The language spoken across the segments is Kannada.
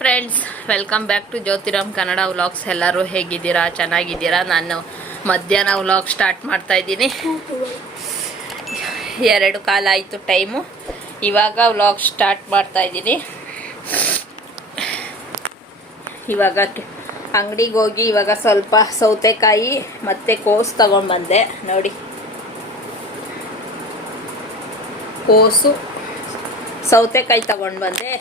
Friends welcome back to Jyothiram Kannada vlogs ಎಲ್ಲರೂ ಹೇಗಿದ್ದೀರಾ? ಚೆನ್ನಾಗಿದ್ದೀರಾ? ನಾನು ಮಧ್ಯಾಹ್ನ ವ್ಲಾಗ್ ಸ್ಟಾರ್ಟ್ ಮಾಡ್ತಾ ಇದ್ದೀನಿ. ಎರಡು ಕಾಲ ಆಯಿತು ಟೈಮು ಇವಾಗ ವ್ಲಾಗ್ ಸ್ಟಾರ್ಟ್ ಮಾಡ್ತಾ ಇದ್ದೀನಿ. ಇವಾಗ ಅಂಗಡಿಗೆ ಹೋಗಿ ಇವಾಗ ಸ್ವಲ್ಪ ಸೌತೆಕಾಯಿ ಮತ್ತು ಕೋಸು ತಗೊಂಡು ಬಂದೆ. ನೋಡಿ. ಕೋಸು, ಸೌತೆಕಾಯಿ ತಗೊಂಡು ಬಂದೆ.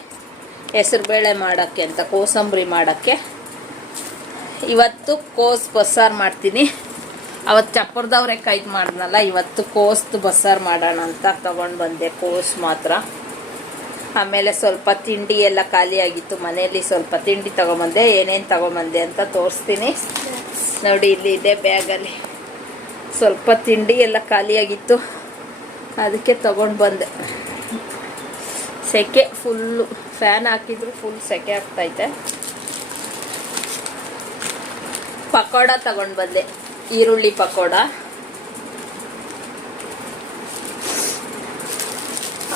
ಹೆಸರುಬೇಳೆ ಮಾಡೋಕ್ಕೆ ಅಂತ, ಕೋಸಂಬರಿ ಮಾಡೋಕ್ಕೆ. ಇವತ್ತು ಕೋಸು ಬಸ್ಸಾರು ಮಾಡ್ತೀನಿ. ಅವತ್ತು ಚಪ್ಪರದವ್ರೆಕಾಯ್ದು ಮಾಡಿದ್ನಲ್ಲ, ಇವತ್ತು ಕೋಸ್ದು ಬಸ್ಸಾರು ಮಾಡೋಣ ಅಂತ ತೊಗೊಂಡು ಬಂದೆ, ಕೋಸು ಮಾತ್ರ. ಆಮೇಲೆ ಸ್ವಲ್ಪ ತಿಂಡಿ ಎಲ್ಲ ಖಾಲಿಯಾಗಿತ್ತು ಮನೆಯಲ್ಲಿ ಸ್ವಲ್ಪ ತಿಂಡಿ ತೊಗೊಂಬಂದೆ, ಏನೇನು ತೊಗೊಂಬಂದೆ ಅಂತ ತೋರಿಸ್ತೀನಿ. ನೋಡಿ, ಇಲ್ಲಿ ಇದೆ ಬ್ಯಾಗಲ್ಲಿ. ಸ್ವಲ್ಪ ತಿಂಡಿ ಎಲ್ಲ ಖಾಲಿಯಾಗಿತ್ತು ಅದಕ್ಕೆ ತೊಗೊಂಡು ಬಂದೆ. ಸೆಕೆ ಫುಲ್ಲು. ಫ್ಯಾನ್ ಹಾಕಿದ್ರು ಫುಲ್ ಸೆಕೆ ಆಗ್ತೈತೆ. ಪಕೋಡ ತಗೊಂಡು ಬಂದೆ. ಈರುಳ್ಳಿ ಪಕೋಡ.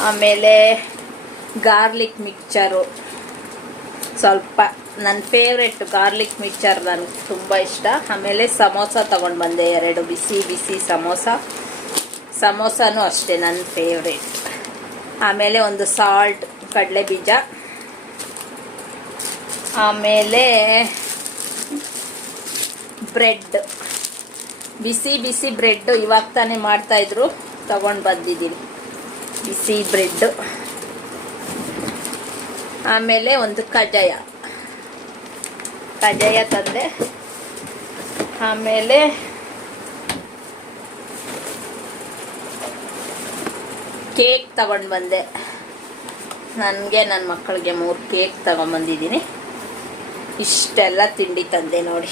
ಆಮೇಲೆ ಗಾರ್ಲಿಕ್ ಮಿಕ್ಚರು ಸ್ವಲ್ಪ ನನ್ನ ಫೇವ್ರೆಟ್ ಗಾರ್ಲಿಕ್ ಮಿಕ್ಚರ್ ನನಗೆ ತುಂಬ ಇಷ್ಟ. ಆಮೇಲೆ ಸಮೋಸ ತಗೊಂಡು ಬಂದೆ, ಎರಡು ಬಿಸಿ ಬಿಸಿ ಸಮೋಸ. ಸಮೋಸನೂ ಅಷ್ಟೇ ನನ್ನ ಫೇವ್ರೆಟ್ ಆಮೇಲೆ ಒಂದು ಸಾಲ್ಟ್ ಕಡಲೆ ಬೀಜ. ಆಮೇಲೆ ಬ್ರೆಡ್. ಬಿಸಿ ಬಿಸಿ ಬ್ರೆಡ್ ಇವಾಗ ತಾನೇ ಮಾಡ್ತಾಯಿದ್ರು ತಗೊಂಡು ಬಂದಿದ್ದೀನಿ. ಬಿಸಿ ಬ್ರೆಡ್. ಆಮೇಲೆ ಒಂದು ಕಜಾಯ ಕಜಾಯ ತಂದೆ. ಆಮೇಲೆ ಕೇಕ್ ತಗೊಂಡು ಬಂದೆ. ನನಗೆ ನನ್ನ ಮಕ್ಕಳಿಗೆ ಮೂರು ಕೇಕ್ ತಗೊಂಬಂದಿದ್ದೀನಿ. ಇಷ್ಟೆಲ್ಲ ತಿಂಡಿ ತಂದೆ ನೋಡಿ.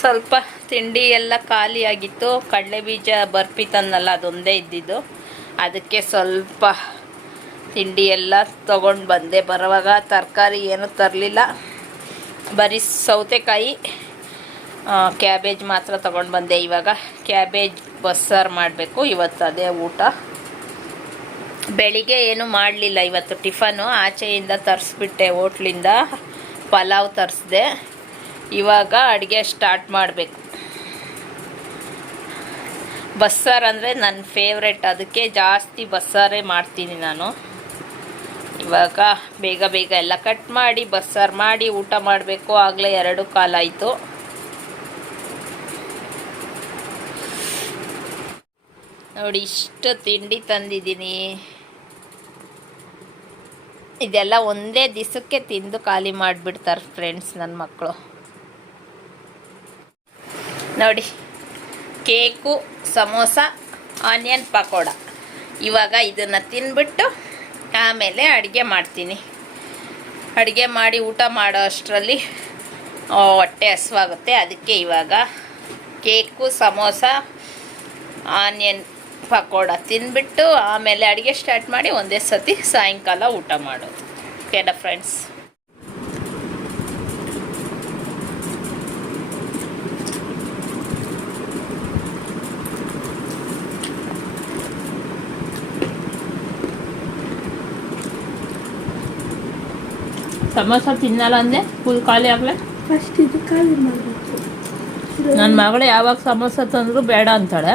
ಸ್ವಲ್ಪ ತಿಂಡಿ ಎಲ್ಲ ಖಾಲಿಯಾಗಿತ್ತು ಕಡಲೆ ಬೀಜ ಬರ್ಫಿ ತಂದಲ್ಲ, ಅದೊಂದೇ ಇದ್ದಿದ್ದು. ಅದಕ್ಕೆ ಸ್ವಲ್ಪ ತಿಂಡಿ ಎಲ್ಲ ತಗೊಂಡು ಬಂದೆ. ಬರುವಾಗ ತರಕಾರಿ ಏನೂ ತರಲಿಲ್ಲ. ಬರೀ ಸೌತೆಕಾಯಿ ಕ್ಯಾಬೇಜ್ ಮಾತ್ರ ತಗೊಂಡು ಬಂದೆ ಇವಾಗ. ಕ್ಯಾಬೇಜ್ ಬಸ್ಸಾರು ಮಾಡಬೇಕು. ಇವತ್ತು ಅದೇ ಊಟ. ಬೆಳಿಗ್ಗೆ ಏನು ಮಾಡಲಿಲ್ಲ ಇವತ್ತು. ಟಿಫನು ಆಚೆಯಿಂದ ತರಿಸ್ಬಿಟ್ಟೆ, ಹೋಟ್ಲಿಂದ ಪಲಾವ್ ತರಿಸ್ದೆ. ಇವಾಗ ಅಡುಗೆ ಸ್ಟಾರ್ಟ್ ಮಾಡಬೇಕು. ಬಸ್ಸಾರು ಅಂದರೆ ನನ್ನ ಫೇವ್ರೆಟ್ ಅದಕ್ಕೆ ಜಾಸ್ತಿ ಬಸ್ಸಾರೇ ಮಾಡ್ತೀನಿ ನಾನು. ಇವಾಗ ಬೇಗ ಬೇಗ ಎಲ್ಲ ಕಟ್ ಮಾಡಿ, ಬಸ್ಸಾರು ಮಾಡಿ ಊಟ ಮಾಡಬೇಕು. ಆಗಲೇ ಎರಡು ಕಾಲಾಯಿತು ನೋಡಿ, ಇಷ್ಟು ತಿಂಡಿ ತಂದಿದ್ದೀನಿ. ಇದೆಲ್ಲ ಒಂದೇ ದಿವಸಕ್ಕೆ ತಿಂದು ಖಾಲಿ ಮಾಡಿಬಿಡ್ತಾರೆ ಫ್ರೆಂಡ್ಸ್ ನನ್ನ ಮಕ್ಕಳು ನೋಡಿ, ಕೇಕು, ಸಮೋಸ, ಆನಿಯನ್, ಪಕೋಡ. ಇವಾಗ ಇದನ್ನು ತಿಂದ್ಬಿಟ್ಟು ಆಮೇಲೆ ಅಡುಗೆ ಮಾಡ್ತೀನಿ. ಅಡುಗೆ ಮಾಡಿ ಊಟ ಮಾಡೋ ಅಷ್ಟರಲ್ಲಿ ಹೊಟ್ಟೆ ಹಸುವಾಗುತ್ತೆ. ಅದಕ್ಕೆ ಇವಾಗ ಕೇಕು, ಸಮೋಸ, ಆನಿಯನ್ ಪಕೋಡ ತಿಂದ್ಬಿಟ್ಟು ಆಮೇಲೆ ಅಡುಗೆ ಸ್ಟಾರ್ಟ್ ಮಾಡಿ ಒಂದೇ ಸತಿ ಸಾಯಂಕಾಲ ಊಟ ಮಾಡೋದು. ಓಕೆನಾ ಫ್ರೆಂಡ್ಸ್ ಸಮೋಸ ತಿನ್ನಲ್ಲ ಅಂದೆ? ಫುಲ್ ಖಾಲಿ ಆಗಲೇ? ಫಸ್ಟ್ ಇದು ಖಾಲಿ ಮಾಡಬೇಕು. ನನ್ನ ಮಗಳು ಯಾವಾಗ ಸಮೋಸ ತಂದ್ರು ಬೇಡ ಅಂತಾಳೆ.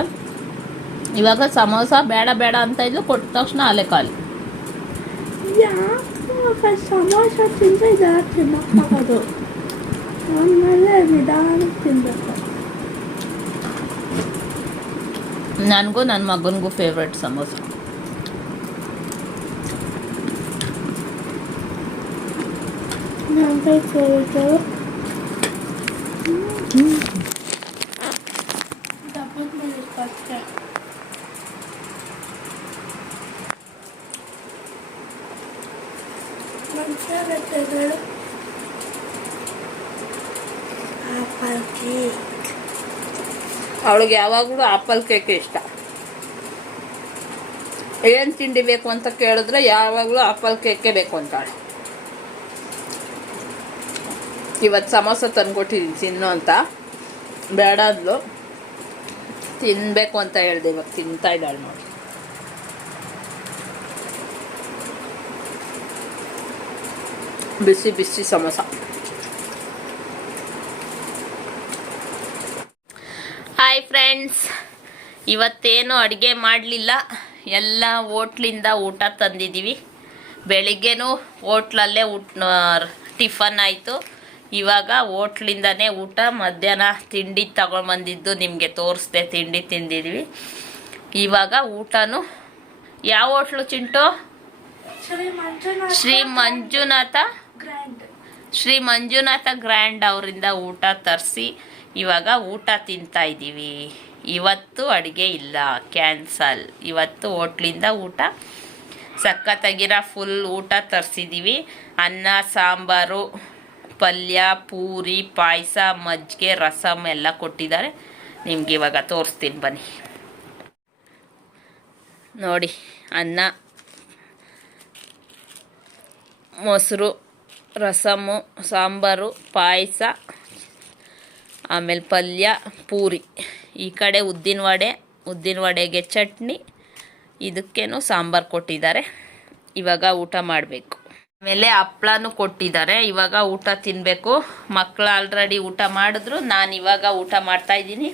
ಇವಾಗ ಸಮೋಸ ಬೇಡ ಬೇಡ ಅಂತ ಇದ್ಲು ಕೊಟ್ಟ ತಕ್ಷಣ ಅಲೆ ಕಾಲು. ಯಾಕೆ ಫಸ್ಟ್ ಸಮೋಸ ತಿಂದರೆ ಜಾಸ್ತಿ ತಿನ್ನಕ್ಕಾಗೋದು ಆಮೇಲೆ ನಿಧಾನಕ್ಕೆ ತಿನ್ನಬೇಕು ನನಗೂ ನನ್ನ ಮಗನಿಗೂ ಫೇವ್ರೆಟ್ ಸಮೋಸ. ನನ್ನ ಆಪಲ್ ಕೇಕ್ ಅವಳಿಗೆ ಯಾವಾಗಲೂ ಆಪಲ್ ಕೇಕ್ ಇಷ್ಟ. ಏನು ತಿಂಡಿ ಬೇಕು ಅಂತ ಕೇಳಿದ್ರೆ ಯಾವಾಗಲೂ ಆಪಲ್ ಕೇಕೇ ಬೇಕು ಅಂತಾಳೆ. ಇವತ್ತು ಸಮೋಸ ತಂದ್ಕೊಟ್ಟಿದ್ದೀನಿ ತಿನ್ನು ಅಂತ. ಬೇಡ ಅಂದ್ಲು. ತಿನ್ನಬೇಕು ಅಂತ ಹೇಳ್ದೆ ಇವಾಗ ತಿಂತಾ ಇದ್ದಾಳೆ ನೋಡಿ. ಬಿಸಿ ಬಿಸಿ ಸಮೋಸ. ಹಾಯ್ ಫ್ರೆಂಡ್ಸ್ ಇವತ್ತೇನು ಅಡುಗೆ ಮಾಡಲಿಲ್ಲ. ಎಲ್ಲ ಹೋಟ್ಲಿಂದ ಊಟ ತಂದಿದ್ದೀವಿ ಬೆಳಿಗ್ಗೆನೂ ಹೋಟ್ಲಲ್ಲೇ ಊಟ ಟಿಫನ್ ಆಯಿತು. ಇವಾಗ ಹೋಟ್ಲಿಂದನೇ ಊಟ ಮಧ್ಯಾಹ್ನ ತಿಂಡಿ ತಗೊಂಡ್ಬಂದಿದ್ದು ನಿಮಗೆ ತೋರಿಸ್ದೆ ತಿಂಡಿ ತಿಂದಿದ್ವಿ. ಇವಾಗ ಊಟನು ಯಾವ ಹೋಟ್ಲು ಚಿಂಟು? ಶ್ರೀ ಮಂಜುನಾಥ. ಶ್ರೀ ಮಂಜುನಾಥ. ಶ್ರೀ ಮಂಜುನಾಥ ಗ್ರ್ಯಾಂಡ್ ಅವರಿಂದ ಊಟ ತರಿಸಿ ಇವಾಗ ಊಟ ತಿಂತಾ ಇದ್ದೀವಿ. ಇವತ್ತು ಅಡುಗೆ ಇಲ್ಲ, ಕ್ಯಾನ್ಸಲ್. ಇವತ್ತು ಹೋಟ್ಲಿಂದ ಊಟ. ಸಖತ್ತಾಗಿರೋ ಫುಲ್ ಊಟ ತರಿಸಿದ್ದೀವಿ. ಅನ್ನ, ಸಾಂಬಾರು, ಪಲ್ಯ, ಪೂರಿ, ಪಾಯಸ, ಮಜ್ಜಿಗೆ ರಸಮ್ ಎಲ್ಲ ಕೊಟ್ಟಿದ್ದಾರೆ. ನಿಮ್ಗೆ ಇವಾಗ ತೋರಿಸ್ತೀನಿ ಬನ್ನಿ. ನೋಡಿ, ಅನ್ನ, ಮೊಸರು ರಸಮ್ಮು ಸಾಂಬಾರು, ಪಾಯಸ, ಆಮೇಲೆ ಪಲ್ಯ, ಪೂರಿ. ಈ ಕಡೆ ಉದ್ದಿನ ವಡೆ, ಉದ್ದಿನ ವಡೆಗೆ ಚಟ್ನಿ, ಇದಕ್ಕೇನು ಸಾಂಬಾರು ಕೊಟ್ಟಿದ್ದಾರೆ. ಇವಾಗ ಊಟ ಮಾಡಬೇಕು. ಆಮೇಲೆ ಹಪ್ಳನೂ ಕೊಟ್ಟಿದ್ದಾರೆ. ಇವಾಗ ಊಟ ತಿನ್ನಬೇಕು ಮಕ್ಕಳು ಆಲ್ರೆಡಿ ಊಟ ಮಾಡಿದ್ರು. ನಾನು ಇವಾಗ ಊಟ ಮಾಡ್ತಾ ಇದ್ದೀನಿ.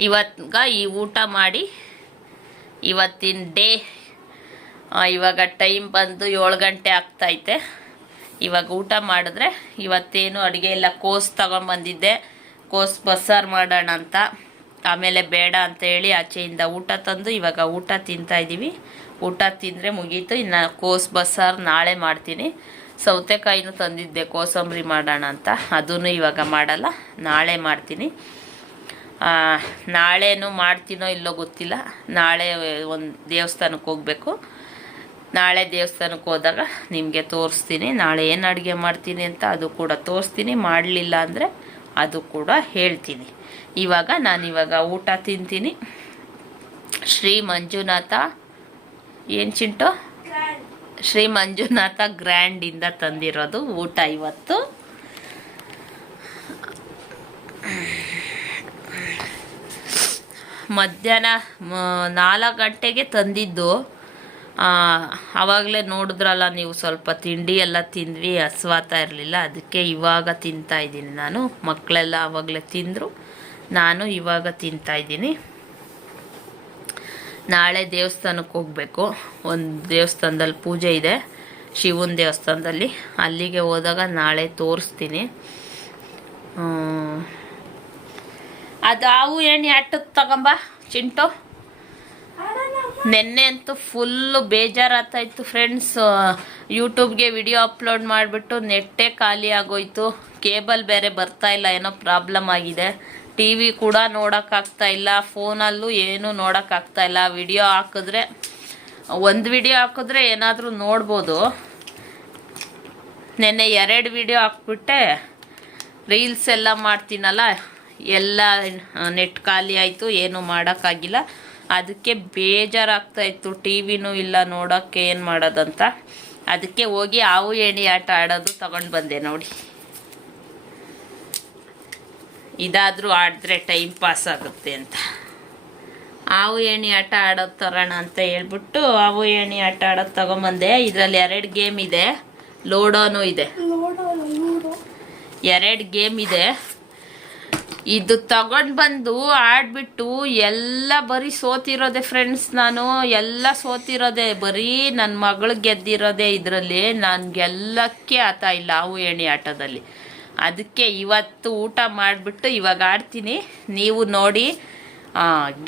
ಇವತ್ಗ ಈ ಊಟ ಮಾಡಿ ಇವತ್ತಿನ ಡೇ ಇವಾಗ ಟೈಮ್ ಬಂದು ಏಳು ಗಂಟೆ ಆಗ್ತೈತೆ. ಇವಾಗ ಊಟ ಮಾಡಿದ್ರೆ ಇವತ್ತೇನು ಅಡುಗೆ ಇಲ್ಲ, ಕೋಸ್ ತಗೊಂಬಂದಿದ್ದೆ. ಕೋಸ್ ಬಸ್ಸಾರು ಮಾಡೋಣ ಅಂತ. ಆಮೇಲೆ ಬೇಡ ಅಂತ ಹೇಳಿ ಆಚೆಯಿಂದ ಊಟ ತಂದು ಇವಾಗ ಊಟ ತಿಂತಾ ಇದ್ದೀವಿ. ಊಟ ತಿಂದರೆ ಮುಗೀತು. ಇನ್ನು ಕೋಸ್ ಬಸ್ಸಾರು ನಾಳೆ ಮಾಡ್ತೀನಿ. ಸೌತೆಕಾಯಿನೂ ತಂದಿದ್ದೆ, ಕೋಸಂಬರಿ ಮಾಡೋಣ ಅಂತ. ಅದೂ ಇವಾಗ ಮಾಡಲ್ಲ, ನಾಳೆ ಮಾಡ್ತೀನಿ. ನಾಳೆನೂ ಮಾಡ್ತೀನೋ ಇಲ್ಲೋ ಗೊತ್ತಿಲ್ಲ. ನಾಳೆ ಒಂದು ದೇವಸ್ಥಾನಕ್ಕೆ ಹೋಗಬೇಕು. ನಾಳೆ ದೇವಸ್ಥಾನಕ್ಕೆ ಹೋದಾಗ ನಿಮಗೆ ತೋರಿಸ್ತೀನಿ. ನಾಳೆ ಏನು ಅಡುಗೆ ಮಾಡ್ತೀನಿ ಅಂತ ಅದು ಕೂಡ ತೋರಿಸ್ತೀನಿ. ಮಾಡಲಿಲ್ಲ ಅಂದರೆ ಅದು ಕೂಡ ಹೇಳ್ತೀನಿ. ಇವಾಗ ನಾನು ಇವಾಗ ಊಟ ತಿಂತೀನಿ. ಶ್ರೀ ಮಂಜುನಾಥ, ಏನು ಚಿಂಟು? ಶ್ರೀ ಮಂಜುನಾಥ ಗ್ರ್ಯಾಂಡಿಂದ ತಂದಿರೋದು ಊಟ ಇವತ್ತು. ಮಧ್ಯಾಹ್ನ ನಾಲ್ಕು ಗಂಟೆಗೆ ತಂದಿದ್ದು. ಆವಾಗಲೇ ನೋಡಿದ್ರಲ್ಲ ನೀವು ಸ್ವಲ್ಪ ತಿಂಡಿ ಎಲ್ಲ ತಿಂದ್ವಿ ಹಸ್ವಾತಾ ಇರಲಿಲ್ಲ, ಅದಕ್ಕೆ ಇವಾಗ ತಿಂತಾ ಇದ್ದೀನಿ ನಾನು. ಮಕ್ಕಳೆಲ್ಲ ಆವಾಗಲೇ ತಿಂದರು, ನಾನು ಇವಾಗ ತಿಂತಾ ಇದ್ದೀನಿ. ನಾಳೆ ದೇವಸ್ಥಾನಕ್ಕೆ ಹೋಗಬೇಕು. ಒಂದು ದೇವಸ್ಥಾನದಲ್ಲಿ ಪೂಜೆ ಇದೆ, ಶಿವನ ದೇವಸ್ಥಾನದಲ್ಲಿ. ಅಲ್ಲಿಗೆ ಹೋದಾಗ ನಾಳೆ ತೋರಿಸ್ತೀನಿ. ಅದು ಹಾವು ಎಣ್ಣೆ ಅಟ್ಟಕ್ಕೆ ತಗೊಂಬ, ಚಿಂಟು. ನೆನ್ನೆ ಅಂತೂ ಫುಲ್ಲು ಬೇಜಾರಾಗ್ತಾಯಿತ್ತು ಫ್ರೆಂಡ್ಸ್ ಯೂಟ್ಯೂಬ್ಗೆ ವಿಡಿಯೋ ಅಪ್ಲೋಡ್ ಮಾಡಿಬಿಟ್ಟು ನೆಟ್ಟೇ ಖಾಲಿ ಆಗೋಯ್ತು. ಕೇಬಲ್ ಬೇರೆ ಬರ್ತಾ ಇಲ್ಲ, ಏನೋ ಪ್ರಾಬ್ಲಮ್ ಆಗಿದೆ. ಟಿ ವಿ ಕೂಡ ನೋಡೋಕ್ಕಾಗ್ತಾ ಇಲ್ಲ. ಫೋನಲ್ಲೂ ಏನೂ ನೋಡೋಕ್ಕಾಗ್ತಾ ಇಲ್ಲ. ವಿಡಿಯೋ ಹಾಕಿದ್ರೆ, ಒಂದು ವಿಡಿಯೋ ಹಾಕಿದ್ರೆ ಏನಾದರೂ ನೋಡ್ಬೋದು. ನೆನ್ನೆ ಎರಡು ವಿಡಿಯೋ ಹಾಕ್ಬಿಟ್ಟೆ. ರೀಲ್ಸ್ ಎಲ್ಲ ಮಾಡ್ತೀನಲ್ಲ, ಎಲ್ಲ ನೆಟ್ ಖಾಲಿ ಆಯಿತು, ಏನೂ ಮಾಡೋಕ್ಕಾಗಿಲ್ಲ. ಅದಕ್ಕೆ ಬೇಜಾರಾಗ್ತಾ ಇತ್ತು. ಟಿ ವಿನೂ ಇಲ್ಲ ನೋಡೋಕ್ಕೆ ಏನು ಮಾಡೋದಂತ. ಅದಕ್ಕೆ ಹೋಗಿ ಹಾವು ಏಣಿ ಆಟ ಆಡೋದು ತಗೊಂಡು ಬಂದೆ ನೋಡಿ. ಇದಾದರೂ ಆಡಿದ್ರೆ ಟೈಮ್ ಪಾಸ್ ಆಗುತ್ತೆ ಅಂತ. ಹಾವು ಏಣಿ ಆಟ ಆಡೋದು ತರೋಣ ಅಂತ ಹೇಳ್ಬಿಟ್ಟು ಹಾವು ಏಣಿ ಆಟ ಆಡೋದು ತಗೊಂಬಂದೆ. ಇದರಲ್ಲಿ ಎರಡು ಗೇಮ್ ಇದೆ. ಲೋಡೋನು ಇದೆ. ಎರಡು ಗೇಮ್ ಇದೆ. ಇದು ತಗೊಂಡು ಬಂದು ಆಡ್ಬಿಟ್ಟು ಎಲ್ಲ ಬರೀ ಸೋತಿರೋದೆ ಫ್ರೆಂಡ್ಸ್ ನಾನು, ಎಲ್ಲ ಸೋತಿರೋದೆ, ಬರೀ ನನ್ನ ಮಗಳು ಗೆದ್ದಿರೋದೆ ಇದರಲ್ಲಿ ನಾನು ಗೆಲ್ಲಕ್ಕೆ ಆತ ಇಲ್ಲ ಹಾವು ಎಣ್ಣೆ ಆಟದಲ್ಲಿ. ಅದಕ್ಕೆ ಇವತ್ತು ಊಟ ಮಾಡಿಬಿಟ್ಟು ಇವಾಗ ಆಡ್ತೀನಿ. ನೀವು ನೋಡಿ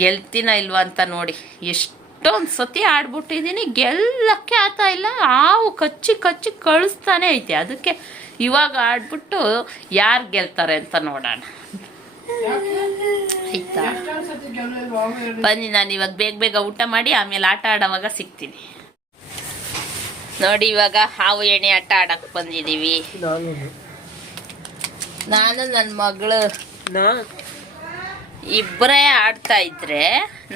ಗೆಲ್ತೀನ ಇಲ್ವ ಅಂತ ನೋಡಿ. ಎಷ್ಟೊಂದು ಸತಿ ಆಡ್ಬಿಟ್ಟಿದ್ದೀನಿ, ಗೆಲ್ಲಕ್ಕೆ ಆತ ಇಲ್ಲ, ಹಾವು ಕಚ್ಚಿ ಕಚ್ಚಿ ಕಳಿಸ್ತಾನೆ ಐತೆ. ಅದಕ್ಕೆ ಇವಾಗ ಆಡ್ಬಿಟ್ಟು ಯಾರು ಗೆಲ್ತಾರೆ ಅಂತ ನೋಡೋಣ. ಆಯ್ತಾ? ಬನ್ನಿ ನಾನು ಇವಾಗ ಬೇಗ ಬೇಗ ಊಟ ಮಾಡಿ ಆಮೇಲೆ ಆಟ ಆಡೋವಾಗ ಸಿಗ್ತೀನಿ. ನೋಡಿ ಇವಾಗ ಹಾವು ಎಣೆ ಆಟ ಆಡಕ್ ಬಂದಿದೀವಿ. ನಾನು ನನ್ನ ಮಗಳು. ಇಬ್ಬರೇ ಆಡ್ತಾ ಇದ್ರೆ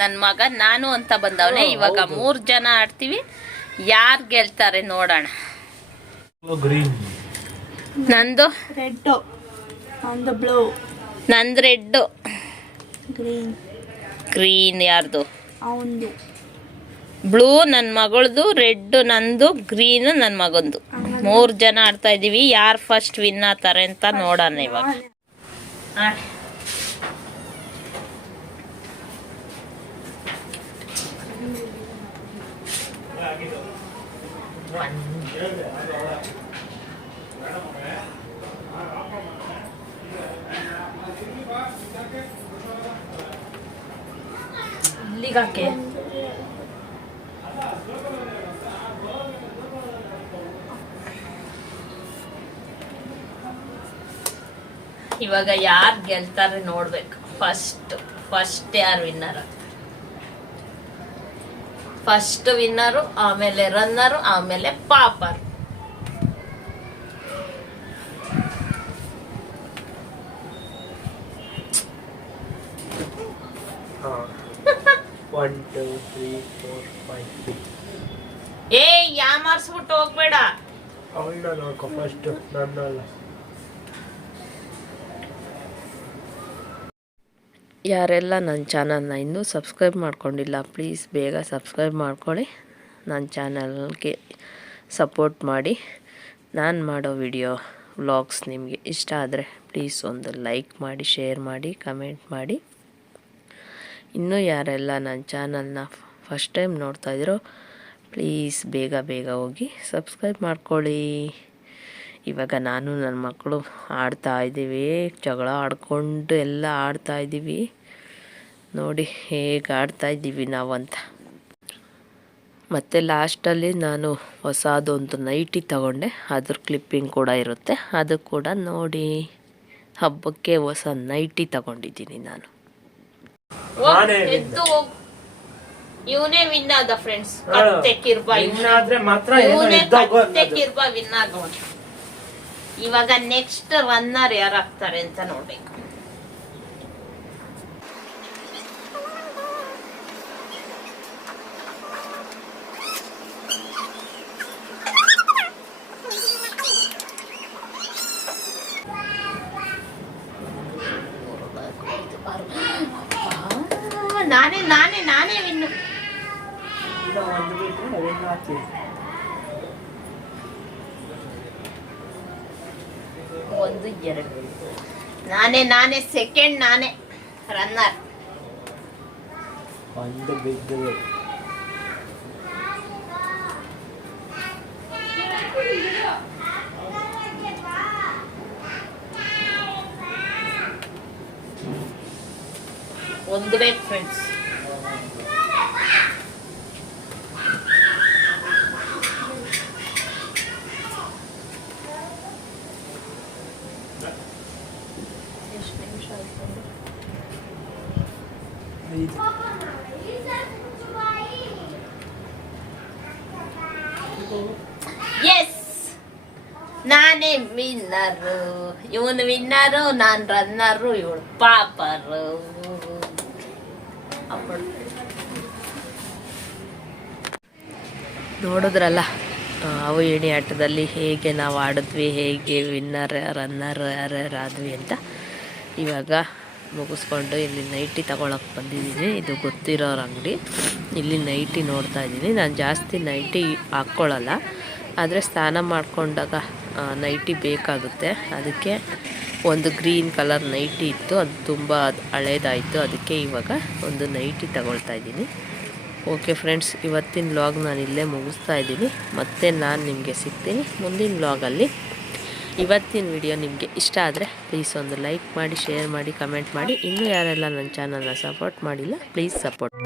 ನನ್ನ ಮಗ ನಾನು ಅಂತ ಬಂದವನೆ ಇವಾಗ ಮೂರು ಜನ ಆಡ್ತೀವಿ. ಯಾರು ಗೆಲ್ತಾರೆ ನೋಡೋಣ. ನಂದು? ರೆಡ್ ಬ್ಲೂ ನಂದು ರೆಡ್ಡು. ಗ್ರೀನ್. ಗ್ರೀನ್ ಯಾರ್ದು? ಅವಂದು ಬ್ಲೂ ನನ್ನ ಮಗಳದು ರೆಡ್ ನಂದು ಗ್ರೀನು ನನ್ನ ಮಗಂದು. ಮೂರು ಜನ ಆಡ್ತಾ ಇದ್ದೀವಿ ಯಾರು ಫಸ್ಟ್ ವಿನ್ ಆತಾರೆ ಅಂತ ನೋಡೋಣ ಇವಾಗ. ಆಡ್. ಇವಾಗ ಯಾರು ಗೆಲ್ತಾರೆ ನೋಡ್ಬೇಕು. ಫಸ್ಟ್ ಫಸ್ಟ್ ಯಾರು ವಿನ್ನರ್ ಫಸ್ಟ್ ವಿನ್ನರು ಆಮೇಲೆ ರನ್ನರು ಆಮೇಲೆ pauper one two three four five six ಏ ಯಾಮಾರ್ಸ್ಬಿಟ್ಟು ಹೋಗ್ಬೇಡ. ಅವಳನ್ನ ನೋಡ್ಕೊ ಫಸ್ಟ್ ನನ್ನಲ್ಲ. ಯಾರೆಲ್ಲ ನನ್ನ ಚಾನಲ್ನ ಇನ್ನೂ ಸಬ್ಸ್ಕ್ರೈಬ್ ಮಾಡ್ಕೊಂಡಿಲ್ಲ ಪ್ಲೀಸ್ ಬೇಗ ಸಬ್ಸ್ಕ್ರೈಬ್ ಮಾಡ್ಕೊಳ್ಳಿ. ನನ್ನ ಚಾನಲ್ಗೆ ಸಪೋರ್ಟ್ ಮಾಡಿ. ನಾನು ಮಾಡೋ ವಿಡಿಯೋ ವ್ಲಾಗ್ಸ್ ನಿಮಗೆ ಇಷ್ಟ ಆದರೆ ಪ್ಲೀಸ್ ಒಂದು ಲೈಕ್ ಮಾಡಿ ಶೇರ್ ಮಾಡಿ ಕಮೆಂಟ್ ಮಾಡಿ. ಇನ್ನೂ ಯಾರೆಲ್ಲ ನನ್ನ ಚಾನಲ್ನ ಫಸ್ಟ್ ಟೈಮ್ ನೋಡ್ತಾ ಇದ್ದೀರೋ ಪ್ಲೀಸ್ ಬೇಗ ಬೇಗ ಹೋಗಿ ಸಬ್ಸ್ಕ್ರೈಬ್ ಮಾಡ್ಕೊಳ್ಳಿ. ಇವಾಗ ನಾನು ನನ್ನ ಮಕ್ಕಳು ಆಡ್ತಾ ಇದ್ದೀವಿ ಜಗಳ ಆಡ್ಕೊಂಡು ಎಲ್ಲ ಆಡ್ತಾ ಇದ್ದೀವಿ. ನೋಡಿ ಹೇಗೆ ಆಡ್ತಾ ಇದ್ದೀವಿ ನಾವು ಅಂತ ಮತ್ತು ಲಾಸ್ಟಲ್ಲಿ ನಾನು ಹೊಸದೊಂದು ನೈಟಿ ತಗೊಂಡೆ ಅದ್ರ ಕ್ಲಿಪ್ಪಿಂಗ್ ಕೂಡ ಇರುತ್ತೆ ಅದು ಕೂಡ ನೋಡಿ. ಹಬ್ಬಕ್ಕೆ ಹೊಸ ನೈಟಿ ತಗೊಂಡಿದ್ದೀನಿ ನಾನು. ಇವನೇ ವಿನ್ ಆದ ಫ್ರೆಂಡ್ಸ್ ಇರ್ಬಾ ಯುನಾದ್ರೆ ಮಾತ್ರ ಇವನೇ ಕತ್ತೆ ಕಿರ್ಬ ವಿನ್ ಆಗೋನು ಇವಾಗ ನೆಕ್ಸ್ಟ್ ರನ್ನರ್ ಯಾರಾಗ್ತಾರೆ ಅಂತ ನೋಡ್ಬೇಕು ಆ, ನಾನೇ ನಾನೇ ನಾನೇ ವಿನ್ನು ಈಗ ಒಂದು ಬಿಟ್ರೆ win ಆಗ್ತೀವಿ. ಒಂದು ಎರಡು ನಾನೇ ನಾನೇ ಸೆಕೆಂಡ್ ನಾನೇ ರನ್ನರ್ ಒಂದು ಬಿದ್ದು ಒಂದು ಬೇಕು ಫ್ರೆಂಡ್ಸ್ ಐದು ಎಸ್ ನಾನೇ ವಿನ್ನರು ಇವನು ವಿನ್ನರು, ನಾನು ರನ್ನರು, ಇವಳು ಪಾಪರು. ನೋಡಿದ್ರಲ್ಲ ಅವು ಏಣಿ ಆಟದಲ್ಲಿ ಹೇಗೆ ನಾವು ಆಡಿದ್ವಿ, ಹೇಗೆ ವಿನ್ನರ್, ರನ್ನರ್ ಯಾರ್ಯಾರಾದ್ವಿ ಅಂತ ಇವಾಗ ಮುಗಿಸ್ಕೊಂಡು ಇಲ್ಲಿ ನೈಟಿ ತಗೊಳಕ್ಕೆ ಬಂದಿದ್ದೀನಿ. ಇದು ಗೊತ್ತಿರೋರ ಅಂಗಡಿ. ಇಲ್ಲಿ ನೈಟಿ ನೋಡ್ತಾ ಇದ್ದೀನಿ. ನಾನು ಜಾಸ್ತಿ ನೈಟಿ ಹಾಕ್ಕೊಳ್ಳಲ್ಲ ಆದರೆ ಸ್ನಾನ ಮಾಡಿಕೊಂಡಾಗ ನೈಟಿ ಬೇಕಾಗುತ್ತೆ. ಅದಕ್ಕೆ ಒಂದು ಗ್ರೀನ್ ಕಲರ್ ನೈಟಿ ಇತ್ತು. ಅದು ತುಂಬ ಹಳೇದಾಯಿತು. ಅದಕ್ಕೆ ಇವಾಗ ಒಂದು ನೈಟಿ ತಗೊಳ್ತಾ ಇದ್ದೀನಿ. ಓಕೆ ಫ್ರೆಂಡ್ಸ್ ಇವತ್ತಿನ ವ್ಲಾಗ್ ನಾನು ಇಲ್ಲೇ ಮುಗಿಸ್ತಾ ಇದ್ದೀನಿ. ಮತ್ತೆ ನಾನು ನಿಮಗೆ ಸಿಗ್ತೀನಿ ಮುಂದಿನ ವ್ಲಾಗಲ್ಲಿ ಇವತ್ತಿನ ವಿಡಿಯೋ ನಿಮಗೆ ಇಷ್ಟ ಆದರೆ ಪ್ಲೀಸ್ ಒಂದು ಲೈಕ್ ಮಾಡಿ ಶೇರ್ ಮಾಡಿ ಕಮೆಂಟ್ ಮಾಡಿ. ಇನ್ನೂ ಯಾರೆಲ್ಲ ನನ್ನ ಚಾನಲ್ನ ಸಪೋರ್ಟ್ ಮಾಡಿಲ್ಲ ಪ್ಲೀಸ್ ಸಪೋರ್ಟ್